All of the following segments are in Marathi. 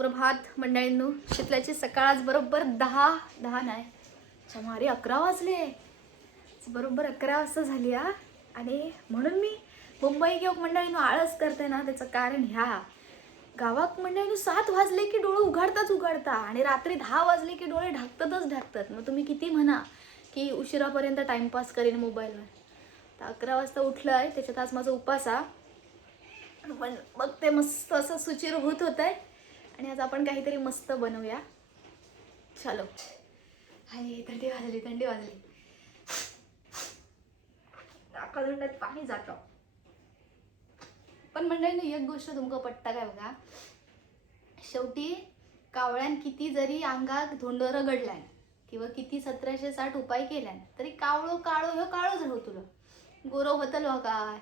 सुप्रभात मंडळींनो. शितल्याची सकाळ आज बरोबर 10 नाही सुमारे 11 वाजले. बरोबर 11 वाजता झाली हा. आणि म्हणून मी मुंबई किंवा मंडळींनो आळस करते ना, त्याचं कारण ह्या गावात मंडळींनो 7 वाजले की डोळे उघडता आणि रात्री 10 वाजले की डोळे ढाकतात. मग तुम्ही किती म्हणा की उशिरापर्यंत टाइमपास करेन मोबाईलवर, तर 11 वाजता उठलं आहे. त्याच्यात आज माझा उपास हा. पण मग ते मस्त असं सुचिरभूत होत आहे. आणि आज आपण काहीतरी मस्त बनवूया. चलो. हाय, थंडी वाजली. नाकातोंडात पाणी जातं. पण मंडळींनी एक गोष्ट तुमका पटता काय बघा, शेवटी कावळ्यान किती जरी अंगात धोंड रगडलाय किंवा किती 1760 उपाय केल्यान तरी कावळो ह्यो काळोच राहू. तुला गोरो होतल हो काय,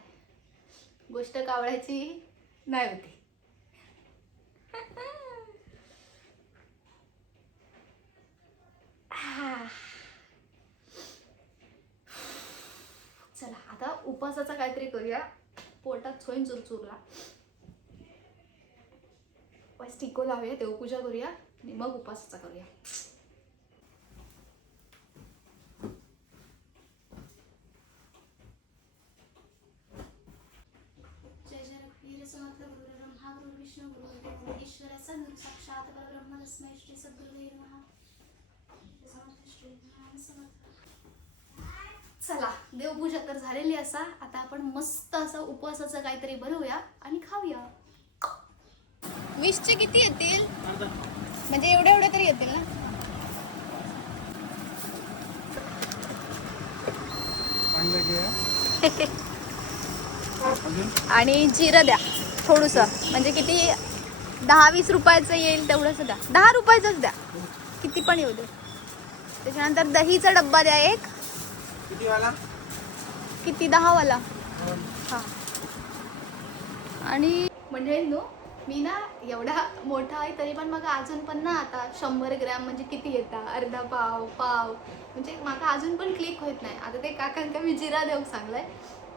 गोष्ट कावळ्याची नाही होती. चला आता उपासाचा काहीतरी करूया. पोटात सोईन चुरचुरला, बस टिको लावूया, देवपूजा करूया आणि मग उपासाचा करूया. जय जय रघुवीर समर्थ गुरु ब्रह्मा गुरु विष्णू गुरु ईश्वर सद्गुरु साक्षात परब्रह्म तस्मै श्री सद्गुरुवे नमः. समर्थ श्री नाम समर्थ. चला, देवपूजा तर झालेली असा. आता आपण मस्त असं उपवासाचं काहीतरी बनवूया आणि खाऊया. 20चे किती येतील? म्हणजे एवढे तरी येतील ना. आणि जिरं द्या थोडंसं, म्हणजे किती 10-20 रुपयाचं येईल तेवढंच द्या. 10 रुपयाचंच द्या, किती पण येऊ दे. त्याच्यानंतर दहीचा डब्बा द्या एक. किती 10 वाला. हा. आणि मंडळींनो, मी ना एवढा मोठा आहे तरी पण मग अजून पण ना आता 100 ग्रॅम म्हणजे किती येतात, अर्धा पाव म्हणजे माका अजून पण क्लिक होत नाही. आता ते काकांका मी जिरा देऊक सांगलाय,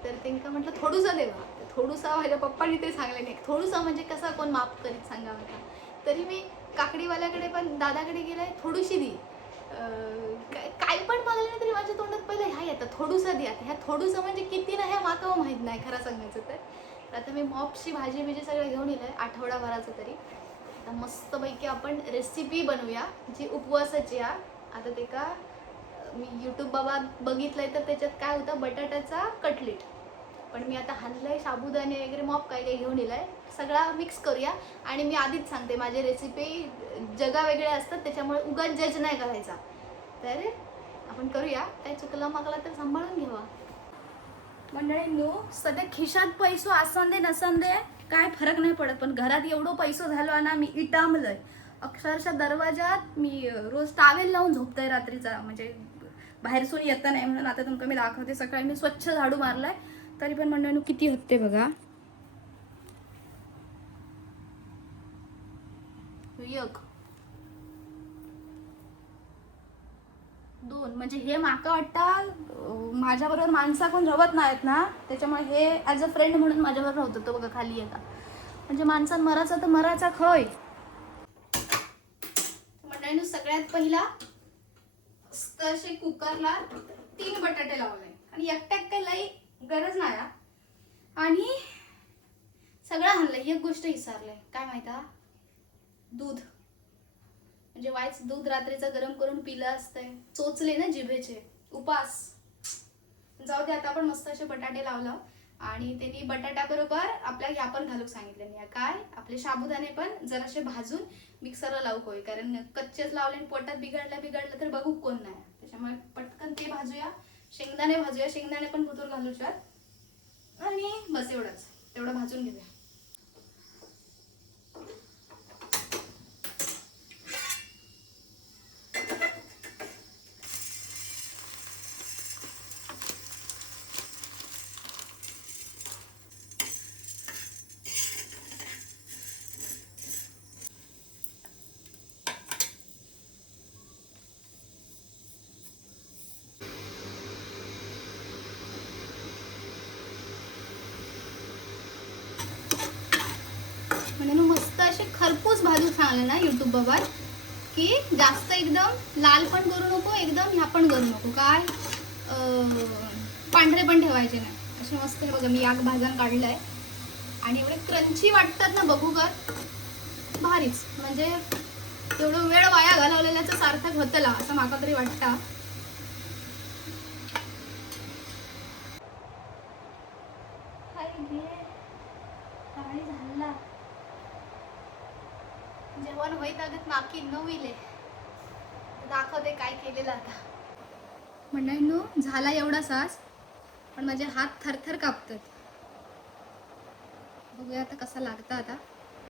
तर त्यांना म्हटलं थोडंसं देवा. थोडंसं माझ्या पप्पांनी ते सांगले नाही. थोडंसं म्हणजे कसा कोण माफ करीत सांगा मला. तरी मी काकडीवाल्याकडे पण दादाकडे गेलाय, थोडीशी दी. काय पण मागले ना तरी माझ्या तोंडात पहिलं ह्या येतं, थोडंसं द्या. ह्या थोडंसं म्हणजे किती ना, ह्या माका माहीत नाही खरं सांगायचं तर. आता मी मॉपची भाजी सगळं घेऊन येलं आठवडाभराचं तरी. आता मस्तपैकी आपण रेसिपी बनवूया जी उपवासाची आहे. आता ते का मी यूट्यूब बाबा बघितलंय, तर त्याच्यात काय होतं, बटाट्याचा कटलेट. पण मी आता हाणलंय साबुदाणे वगैरे, मॉप काय घेऊन येलाय, सगळा मिक्स करूया. आणि मी आधीच सांगते, माझे रेसिपी जगा वेगळे असतात, त्याच्यामुळे उगाच जज नाही करायचा. तर आपण करूया. काय चुकलं मागला तर सांभाळून घ्यावा. मंडळींनो, सध्या खिशात पैसो असंदे नसंदे काय फरक नाही पडत, पण घरात एवढं पैसो झालो ना, मी इटामलंय अक्षरशः. दरवाजात मी रोज टावेल लावून झोपतंय रात्रीचा, म्हणजे बाहेरसून येतं नाही म्हणून. आता तुमका मी दाखवते. सकाळी मी स्वच्छ झाडू मारलाय तरी पण मंडळींनो किती होते बघा. 1 2 म्हणजे हे माका वाटतं माझ्याबरोबर माणसा कोण रवत नाहीत ना, त्याच्यामुळे हे ॲज अ फ्रेंड म्हणून माझ्याबरोबर राहत होतं बघा. खाली येता म्हणजे माणसां मराचा तर मराचा खय. मंडळींनो, सगळ्यात पहिला असे कुकरला 3 बटाटे लावले आणि एकट्याक काही लई गरज नाही. आणि सगळं आणलंय. एक गोष्ट विसरलंय, काय माहिती, दूध. म्हणजे वाईच दूध रात्रीचं गरम करून पिलं असतंय. चोचले ना जिभेचे, उपास. जाऊ दे. आता आपण मस्त असे बटाटे लावलं आणि त्यांनी बटाटा बरोबर आपल्या ह्या पण घालूक सांगितलं काय, आपले साबुदाणे पण जरासे भाजून मिक्सरला लावू होय. कारण कच्चेच लावले आणि पोटात बिघडलं तर बघू कोण नाही. त्याच्यामुळे पटकन ते भाजूया. शेंगदाणे भाजूया, शेंगदाणे पण भुतूर घालू शकत. आणि बस एवढंच, तेवढं भाजून घेऊया. सांगलं ना यूट्यूबवर की जास्त एकदम लाल पण करू नको, एकदम ह्या पण करू नको, काय पांढरे पण ठेवायचे नाही. असे मस्त बघा मी याक भाजून काढलंय आणि एवढे क्रंची वाटतात ना बघू कर भारीच. म्हणजे तेवढं वेळ वाया घालवलेल्याचं सार्थक होतला असं माका तरी वाटतं. जेवण होईत आगत नाकी न विले दाखवते काय केलेलं आता. मंडळींनो झाला एवढा सास, पण माझे हात थरथर कापतात. बघूया आता कसा लागता आता.